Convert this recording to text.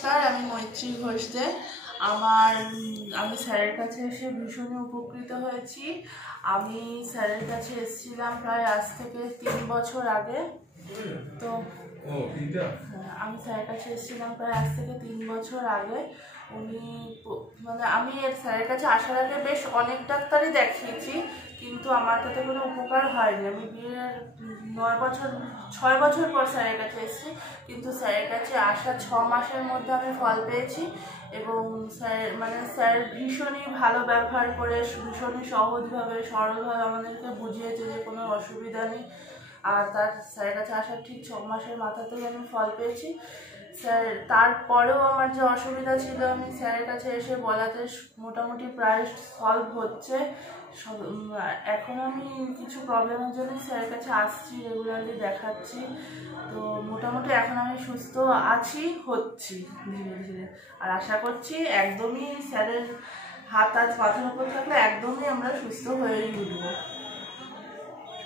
Sir, আমি মৈত্রী ঘোষ দে। আমি স্যারের কাছে এসে ভীষণই উপকৃত হয়েছি। আমি স্যারের কাছে এসেছিলাম প্রায় আজ থেকে 3 বছর আগে। তো আমি স্যারের কাছে এসেছিলাম প্রায় আজ থেকে 3 বছর আগে। আমি স্যারের কাছে আসার আগে বেশ অনেক ডাক্তারই দেখিয়েছি, কিন্তু আমার তাতে কোনো উপকার হয়নি। আমি বিয়ের 6 বছর পর স্যারের কাছে এসেছি, কিন্তু স্যারের কাছে আসা 6 মাসের মধ্যে আমি ফল পেয়েছি। এবং স্যার ভীষণই ভালো ব্যবহার করে, ভীষণই সহজভাবে সরলভাবে আমাদেরকে বুঝিয়েছে যে কোনো অসুবিধা নেই। আর স্যারের কাছে আসার ঠিক 6 মাসের মাথাতেই আমি ফল পেয়েছি। স্যার, তারপরেও আমার যে অসুবিধা ছিল, আমি স্যারের কাছে এসে বলাতে মোটামুটি প্রায় সলভ হচ্ছে। এখন আমি কিছু প্রবলেমের জন্য স্যারের কাছে আসছি, রেগুলারলি দেখাচ্ছি। তো মোটামুটি এখন আমি সুস্থ আছি, হচ্ছি ধীরে ধীরে। আর আশা করছি একদমই স্যারের হাত মাথার উপর থাকলে একদমই আমরা সুস্থ হয়েই উঠবো।